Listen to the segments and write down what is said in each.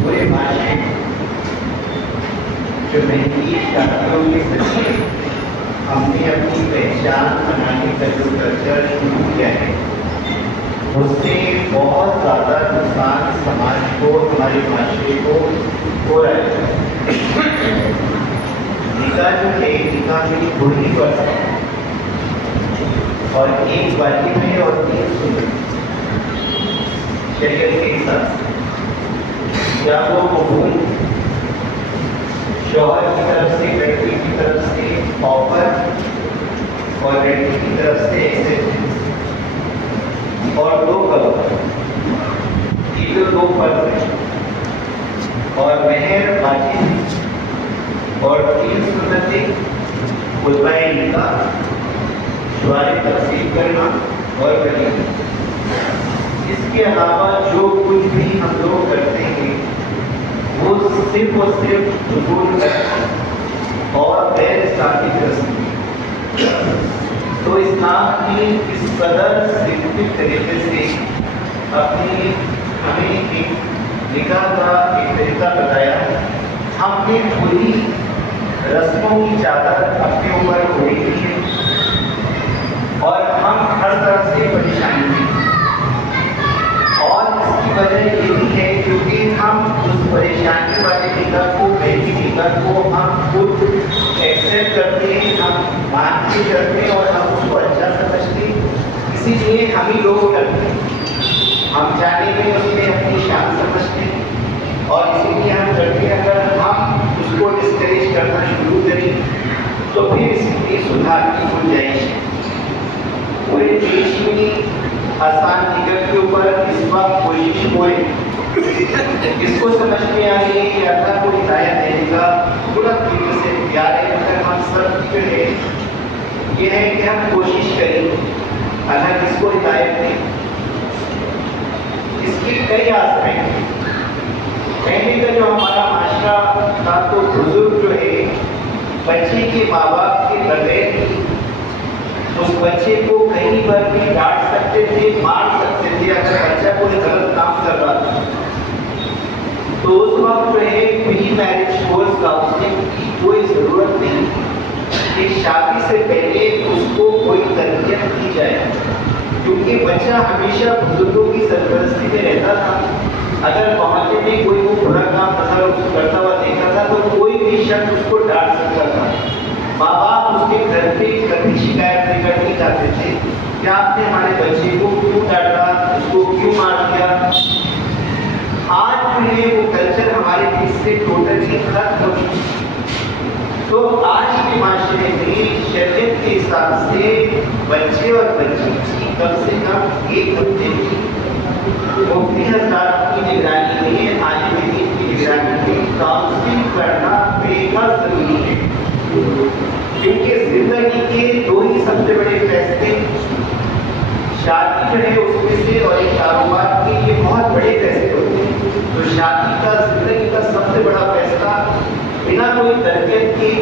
पूरे माशरे जो मेहनती शादियों के जरिए हमने अपनी पहचान बनाने का जो कल्चर शुरू किया है, उससे बहुत ज़्यादा नुकसान समाज को, हमारे माशरे को हो रहा है। निकाह जो है, निकाह में बुरी पर और एक वाजिब है और 3 सुन्नत शरीयत के साथ। क्या वो कबूल शौहर की तरफ से, लड़की की तरफ से ऑफर और लड़की की तरफ से एक्सेप्टेंस, और 2 कबूल, ये तो 2 फर्ज है, और मेहर वाजिब और 3 सुन्नतें, खुतबा निकाह, शुआरे तफसील करना और वलीमा। इसके अलावा जो कुछ भी हम लोग करते हैं वो सिर्फ और सिर्फ हुजूर करते और गैर इस्लामी रस्म। तो इस्लाम ने इस कदर सिंपल तरीके से हमें एक निकाह का एक तरीका बताया। हमने पूरी रस्मों की चादर अपने ऊपर ओढ़ी हुई है और हम हर तरह से परेशानी में, और इसकी वजह ये भी है क्योंकि हम उस परेशानी वाले निकाह को, बेटी निकाह को हम खुद एक्सेप्ट करते हैं, हम मान के करते हैं और हम उसको अच्छा समझते हैं, इसीलिए हम ही लोग करते हैं। हम जाने में उसमें अपनी शान समझते हैं और इसीलिए हम करते हैं। अगर हम उसको डिस्करेज करना शुरू करें तो फिर इसकी सुधार की गुंजाइश है। पूरे देश में आसान निकाह के ऊपर इस वक्त कोशिश हो रही, इसको समझ में आ रही है कि अल्लाह को हिदायत देने का पूरा दिल से प्यार है। मगर हम सब जो है ये है कि हम कोशिश करें अल्लाह किसको हिदायत दे। इसके कई आस्पेक्ट। पहले का जो हमारा माशरा था तो बुजुर्ग जो है बच्चे के माँ बाप के बगैर उस बच्चे को कहीं पर भी डांट सकते थे, मार सकते थे अगर बच्चा कोई गलत काम कर रहा था। तो उस वक्त जो है प्री मैरिज कोर्स काउंसलिंग की कोई ज़रूरत नहीं कि शादी से पहले उसको कोई तरबियत की जाए, क्योंकि बच्चा हमेशा बुजुर्गों की सरपरस्ती में रहता था। अगर मोहल्ले में कोई वो बुरा काम करता हुआ देखा था तो कोई भी शख्स उसको डांट सकता था। माँ बाप उसके घर पे कभी शिकायत नहीं करने जाते थे कि आपने हमारे बच्चे को क्यों डांटा, उसको क्यों मार दिया। आज जो है वो कल्चर हमारे बीच से टोटली खत्म हो चुका है। तो आज के माशरे में शरीयत के हिसाब से बच्चे और बच्ची की कम से कम 1 हफ्ते की मुफ्ती हज़रात की निगरानी में, आलिम दीन की निगरानी में काउंसलिंग करना बेहद ज़रूरी है, क्योंकि जिंदगी के 2 ही सबसे बड़े फैसले, शादी जो है उसमें से और एक कारोबार के, ये बहुत बड़े फैसले होते हैं। तो शादी का, जिंदगी का सबसे बड़ा फैसला बिना कोई तरबियत के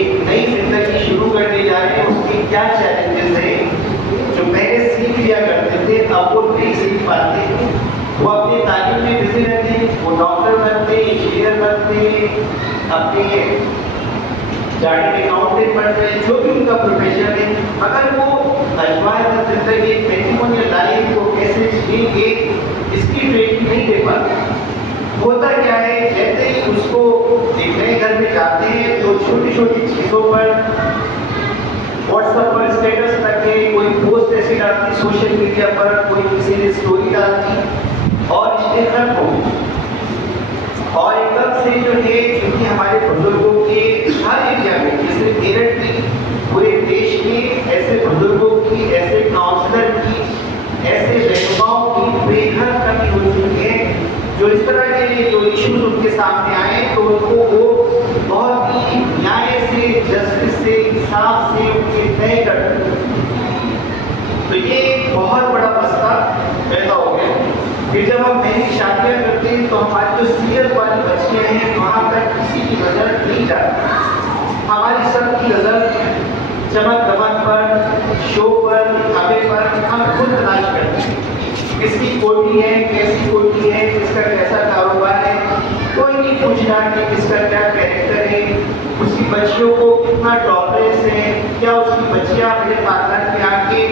एक नई जिंदगी शुरू करने जा रहे हैं, उसके क्या चैलेंजेस हैं जो पहले सीख लिया करते थे अब वो नहीं सीख पाते। वो अपने तालीम में बिजी रहते हैं, वो डॉक्टर बनते, इंजीनियर बनते, अपने गाड़ी में अकाउंटेंट बन रहे हैं, जो भी उनका प्रोफेशन है, अगर वो अजवाइज जिंदगी मैट्रिमोनियल लाइफ को कैसे जिएंगे इसकी ट्रेनिंग नहीं दे पाते। होता क्या है, जैसे ही उसको एक नए घर में जाते हैं तो छोटी छोटी चीज़ों पर व्हाट्सएप पर स्टेटस रखे, कोई पोस्ट ऐसी डालती सोशल मीडिया पर, कोई किसी ने स्टोरी डालती और रिश्ते खत्म हो गए। और एकदम से जो है, क्योंकि हमारे बुजुर्गों के हर एरिया में, जैसे केरल की, पूरे देश में ऐसे बुजुर्गों की, ऐसे काउंसलर की, ऐसे रहनुमाओं की बेहद कमी हो चुकी है, जो इस तरह के जो इश्यूज उनके सामने आए तो उनको वो बहुत ही न्याय से, जस्टिस से, इंसाफ से उनके तय करते। तो ये बहुत बड़ा मसला पैदा हो गया। फिर जब हम नई शादियाँ करते हैं तो हमारी जो सीरियल वाली बच्चियाँ हैं वहाँ तक किसी की नज़र नहीं जाती। हमारी सबकी नज़र चमक दमक पर, शो पर, दिखावे पर हम खुद तलाश करते हैं। किसकी कोठी है, कैसी कोठी है, किसका कैसा कारोबार है, कोई नहीं पूछ रहा कि किसका क्या कैरेक्टर है, उसकी बच्चियों को कितना टॉलरेंस है, क्या उसकी बच्चियां मेरे खानदान में आके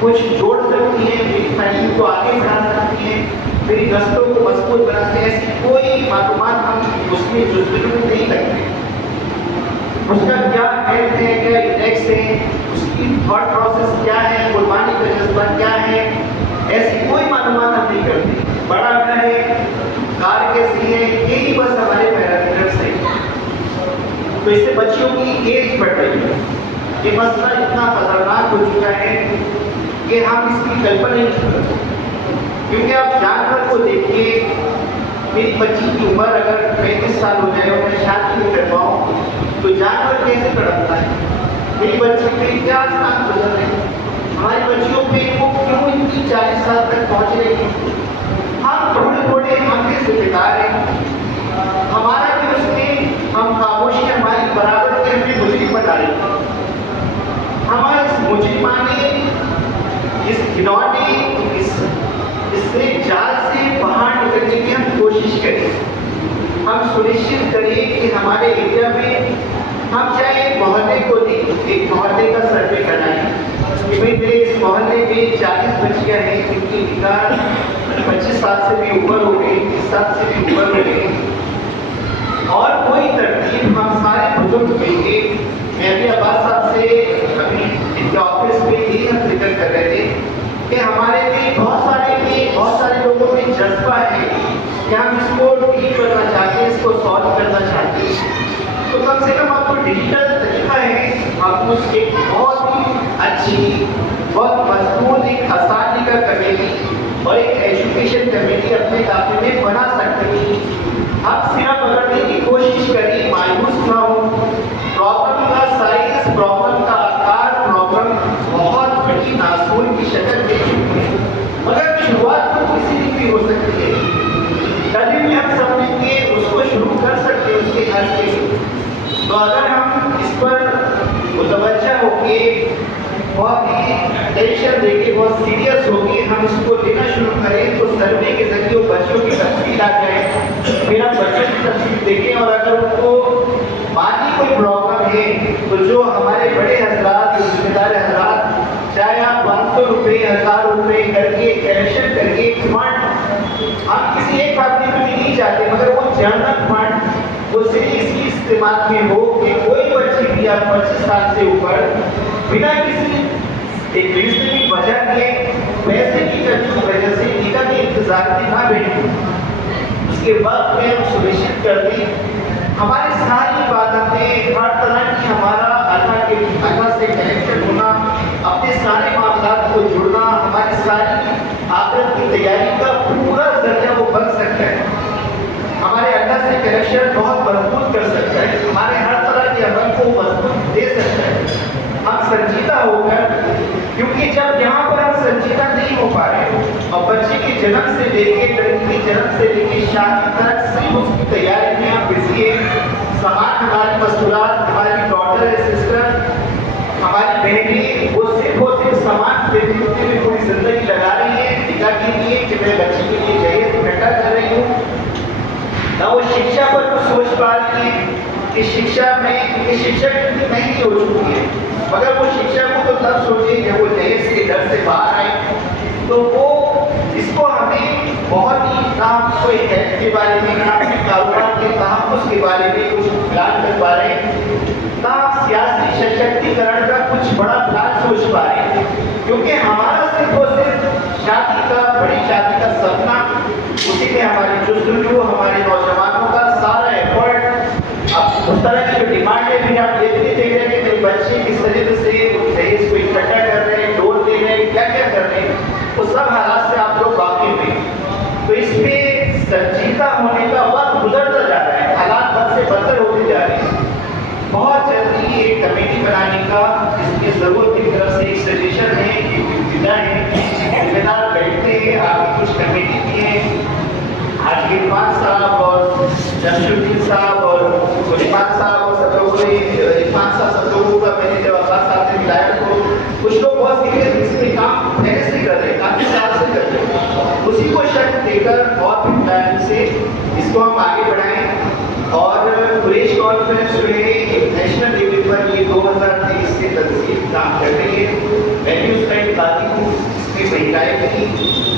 कुछ जोड़ सकती हैं, मेरी फैमिली को आगे बढ़ा सकती हैं, मेरी नस्लों को मजबूत बनाते हैं, ऐसी कोई मालूमात हम उसमें जुज़्व में नहीं करते। उसका क्या हेल्थ है, क्या इंडेक्स है, उसकी थॉट प्रोसेस क्या है, कुर्बानी का जज्बा क्या है, ऐसी कोई मालूमात हम नहीं करते। बड़ा घर है, कार कैसी है, यही बस हमारे पैरामीटर्स हैं। तो इससे बच्चों की एज बढ़ रही है। ये मसला इतना खतरनाक हो चुका है कि हम इसकी कल्पना नहीं कर सकते। क्योंकि आप जानवर को देखिए, मेरी बच्ची की उम्र अगर 35 साल हो जाए और मैं शादी नहीं कर पाऊँ तो जानवर कैसे तड़पता है, मेरी बच्ची पे क्या स्थान गुजर रहे हैं, हमारी बच्चियों पे वो क्यों इतनी 40 साल तक पहुँच रही है। हम थोड़े थोड़े हम भी जिम्मेदार हैं, हमारा भी उसमें हम खामोशी हमारी बराबर के अपने मुजरिम बना रही है। हमारे इस मुजरिमाने, इस घिनौने, इससे जाल से बाहर निकलने की हम कोशिश करें। हम सुनिश्चित करें कि हमारे एरिया में हम चाहे एक मोहल्ले को एक मोहल्ले का सर्वे कराएं कि भाई मेरे इस मोहल्ले में 40 बच्चियां हैं जिनकी निकाह 25 साल से भी ऊपर हो गई, 30 साल से भी ऊपर हो गई, और कोई तरतीब हम सारे बुजुर्ग मिलके, मैं भी अब्बास साहब से अभी इनके ऑफिस में यही हम जिक्र कर रहे थे कि हमारे में बहुत सारे लोगों में जज्बा है कि हम इसको ठीक करना चाहते हैं, इसको सॉल्व करना चाहते हैं। तो कम से कम आपको डिजिटल तरीका है, आपको एक बहुत ही अच्छी, बहुत मजबूत एक आसानी का कमेटी और एक एजुकेशन कमेटी अपने इलाके में बना सकते हैं। आप सिरा पकड़ने की कोशिश करिए, मायूस ना हो। प्रॉब्लम का साइज, प्रॉब्लम का आकार, प्रॉब्लम बहुत बड़ी नासूर की शक्ल ले चुकी है, मगर शुरुआत तो किसी भी हो सकती है। कभी भी हम सब मिलके उसको शुरू कर सकते हैं उसके घर से। तो अगर हम इस पर मुतवज्जा होके, बहुत ही टेंशन देके, बहुत सीरियस होके हम इसको लेना शुरू करें तो सर्वे के जरिए वो बच्चों की तस्वीर आ जाए, फिर हम बच्चों की तस्वीर देखें और अगर उनको माली कोई प्रॉब्लम है तो जो हमारे बड़े हजरात, जो जिम्मेदार हजरात, चाहे आप 500 रुपये, 1000 रुपये करके कलेक्शन करके फंड, हम किसी एक फैमिली में भी नहीं चाहते, मगर वो जनरल फंड वो सिर्फ इसकी इस्तेमाल में हो कि कोई बच्ची भी आप 25 साल से ऊपर बिना किसी एक रीजनिंग वजह के पैसे की वजह से टीका के इंतजार में ना बैठे, उसके बाद में हम सुनिश्चित कर दें हमारी सारी बातें, हर तरह की हमारा अल्लाह से कनेक्शन होना, अपने सारे मामला को जुड़ना, हमारी सारी आखिरत की तैयारी का पूरा जरिया वो बन सकता है। हमारे अल्लाह से कनेक्शन बहुत मजबूत कर सकता है, हमारे हर तरह के अमल को मजबूत दे सकता है। हम संजीदा होकर, क्योंकि जब यहाँ पर हम संजीदा नहीं हो पा रहे और बच्चे के जन्म से लेके, लड़की के जन्म से लेके शादी तक सिर्फ उसकी तैयारी में आप बिजी है, समाज हमारी मसूलात, हमारी डॉटर है, सिस्टर, हमारी बहनें, वो सिर्फ समाज देखने में पूरी जिंदगी लगा रही है टीका के लिए कि मैं बच्चे के लिए दहेज इकट्ठा कर रही हूँ, ना वो शिक्षा पर कुछ सोच पा रही है कि शिक्षा में, क्योंकि शिक्षा कितनी महंगी हो चुकी है, मगर वो शिक्षा को तो तब सोचे जब वो दहेज के डर से बाहर आए। तो वो इसको हमें बहुत ही, ना कोई हेल्थ के बारे में, ना कारोबार के तहफ़्फ़ुज़ के बारे में कुछ प्लान कर पा रहे हैं, ना सियासी सशक्तिकरण का कुछ बड़ा प्लान सोच पा रहे हैं, क्योंकि हमारा सिर्फ और सिर्फ शादी का, बड़ी शादी का सपना, उसी में हमारी जुस्तजू, हमारे नौजवानों का सारा एफर्ट, अब उस तरह की जो डिमांड है भी आप देख रहे हैं कि मेरे बच्चे किस तरीके से दहेज को इकट्ठा कर रहे हैं, डोल दे रहे हैं, क्या क्या कर रहे हैं, वो सब हालात से आप लोग वाकिफ हैं। तो इस पे संजीदा होने का वक्त गुजरता जा रहा है, हालात बद से बदतर होते जा रहे हैं। बहुत जल्दी एक कमेटी बनाने का इसकी जरूरत की तरफ से एक सजेशन है, एक इब्तिदा है, जिम्मेदार बैठते हैं, आपकी कुछ कमेटी की है, आज इरफान साहब और जमशुद्दीन साहब और सुलेमान साहब और सब लोगों ने, इरफान साहब सब लोगों का मैंने जब अब्बास साहब से मिलाया तो कुछ लोग बहुत सीरियस इस पे काम पहले से कर रहे हैं, काफी साल से इसको हम आगे बढ़ाएं और कुरैश कॉन्फ्रेंस जो है एक नेशनल लेवल पर ये 2023 से तंजीम काम कर रही है। वैल्यूज का एक दादी हूँ, इसमें महिलाएं भी,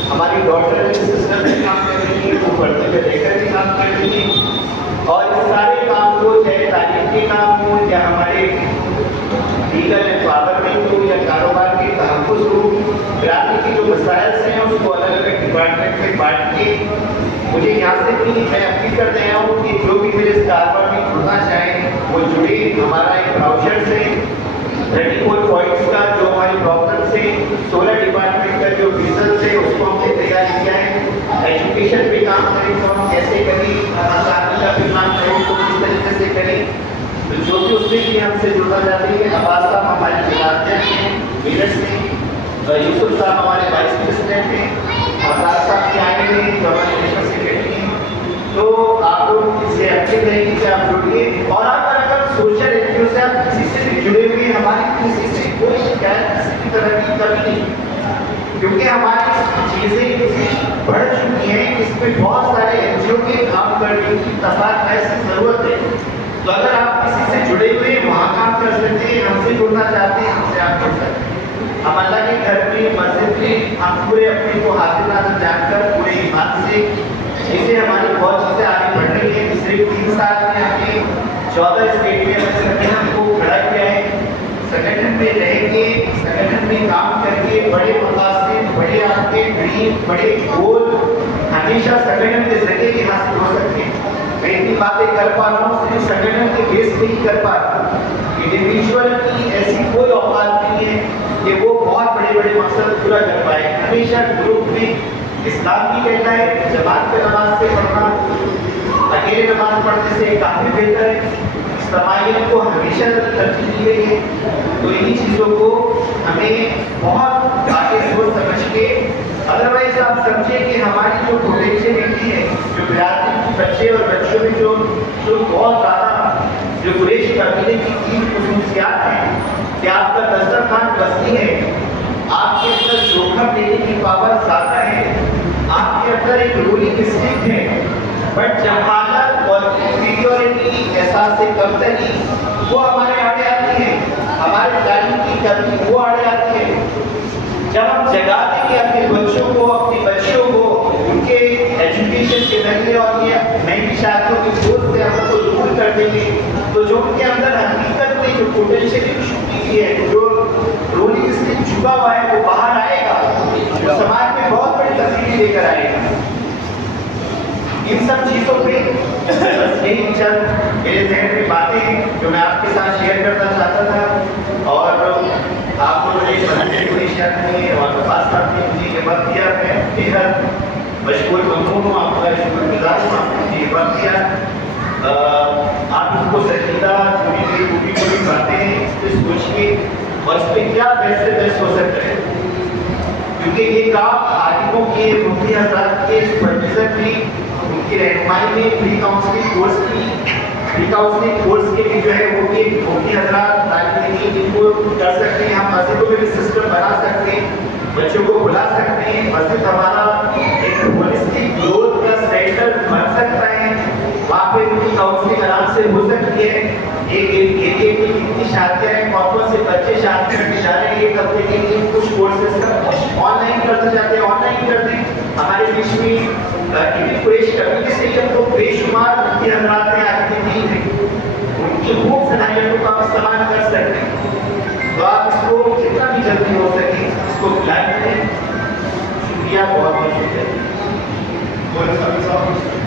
हमारी डॉटर सिस्टर भी काम कर रही है, वो पढ़ते हुए लेकर भी काम कर रही है। और इस सारे काम को चाहे तालीम के काम हो या हमारे लीगल एम्पावरमेंट हो या कारोबार के तहफ़्फ़ुज़ हो, ग्रामीण के जो मसाइल हैं उसको अलग अलग डिपार्टमेंट में बांट के मुझे यहाँ से भी मैं अपील कर रहा हूँ कि जो भी मेरे इस कारोबार में जुड़ना चाहें वो जुड़े। हमारा एक ब्राउचर से 34 पॉइंट्स का जो हमारी प्रॉब्लम से 16 डिपार्टमेंट का जो विजन है उसको हमने तैयार किया है। एजुकेशन पे काम करें तो हम कैसे करें, आसानी का भी काम करें तो किस तरीके से करें। तो जो कि उसमें भी हमसे जुड़ना चाहते हैं। अब्बास साहब हमारे जिलाध्यक्ष हैं मेरठ से, यूसुफ साहब हमारे वाइस प्रेसिडेंट हैं, आजाद साहब भी आए हैं जो हमारे नेशनल सेक्रेटरी हैं। तो आप लोग इससे अच्छे रहेंगे कि आप जुड़िए। और अगर सोशल एनजीओ से आप किसी से भी जुड़े हुए, हमारी किसी से कोई शिकायत किसी भी तरह की कमी नहीं, क्योंकि हमारी चीज़ें बढ़ चुकी हैं। इसमें बहुत सारे एनजीओ के काम करने की तफात ऐसी ज़रूरत है। तो अगर आप किसी से जुड़े हुए वहाँ काम कर सकते हैं, हमसे जुड़ना चाहते हैं, हमसे आप जुड़ सकते हैं। हम अल्लाह के घर में, मस्जिद में हम पूरे अपने को हाजिर नाज़िर जानकर पूरे ईमान से जिसे हमारी बहुत चीज़ें आगे बढ़ रही हैं। सिर्फ 3 साल में हमने 14 स्टेट में अपने संगठन को खड़ा किया है। संगठन में रह के, संगठन में काम करके बड़े मकासद, बड़े आपके ड्रीम, बड़े गोल हमेशा संगठन के जरिए हासिल हो सकते हैं। मैं इतनी बातें कर पा रहा हूँ सिर्फ संगठन के बेस पे ही कर पा रहा हूँ। इंडिविजुअल की ऐसी कोई औकात नहीं है कि वो बहुत बड़े बड़े मकसद पूरा कर पाए। हमेशा ग्रुप में इस्लाम भी कहता है जमात पे नमाज से पढ़ना अकेले नमाज पढ़ने से काफ़ी बेहतर है। समाइयत को हमेशा तरजीह दी गई है। तो इन्हीं चीज़ों को हमें बहुत आगे सोच समझ के, अदरवाइज आप समझे कि हमारी जो पोटेंशियलिटी है, जो बिरादरी के बच्चे और बच्चों में जो बहुत ज़्यादा जो कुरैश कबीले की 3 खुसूसियात हैं कि आपका दस्तरखान वसी है, आपके अंदर जोखम लेने की पावर ज़्यादा है, आपके अंदर एक रूलिंग इंस्टिंक्ट है, बट जहालत और इंफीरियरिटी एहसास से कमतरी वो हमारे आड़े आती है। हमारे तालीम की कमी वो आड़े आती है। जब हम जगा देंगे अपने बच्चों को, अपनी बच्चियों को उनके एजुकेशन के नजरिए और ये नई शादियों की सोच से हम उनको दूर कर देंगे, तो जो उनके अंदर हकीकत में जो पोटेंशियल छुपी है, जो रोलिंग स्टिक छुपा हुआ है, वो बाहर आएगा, वो समाज में बहुत बड़ी तब्दीली लेकर आएगा। इन सब चीज़ों पे यही चंद मेरे जहन में बातें हैं जो मैं आपके साथ शेयर करना चाहता था। और आप लोगों ने और अब्बास साहब ने मुझे ये वक्त दिया, मैं बेहद मशहूर ममनून हूँ, आपका शुक्रगुजार हूँ, आपने मुझे ये वक्त दिया। आप इसको संजीदा पूरी बातें हैं इस पर सोचिए और इस पर क्या बेस्ट से बेस्ट हो सकता है, क्योंकि ये काम आलिमों के, मुफ्ती हज़रात के सुपरविजन में, उनकी रहनुमाई में प्री काउंसलिंग कोर्स के भी जो है वो भी मुफ्ती हज़रात तालिब इनको कर सकते हैं। हम मस्जिदों में भी सिस्टम बना सकते हैं, बच्चों को बुला सकते हैं। मस्जिद हमारा एक होलिस्टिक ग्रोथ का सेंटर बन सकता है, वहाँ पे उनकी काउंसलिंग आराम से हो सकती है। एक एरिया की कितनी शादियाँ हैं, कौन से बच्चे शादी करने जा रहे हैं, ये करने के लिए कुछ कोर्सेज का ऑनलाइन करना चाहते हैं, ऑनलाइन कर दें। हमारे बीच में कुरैश कबीले से हम लोग बेशुमार मुफ्ती हज़रात ने आज के दिन है, उनकी खूब सलाहियतों का इस्तेमाल कर सकते हैं। तो आप इसको जितना भी जल्दी हो सके इसको प्लान करें। शुक्रिया, बहुत बहुत शुक्रिया।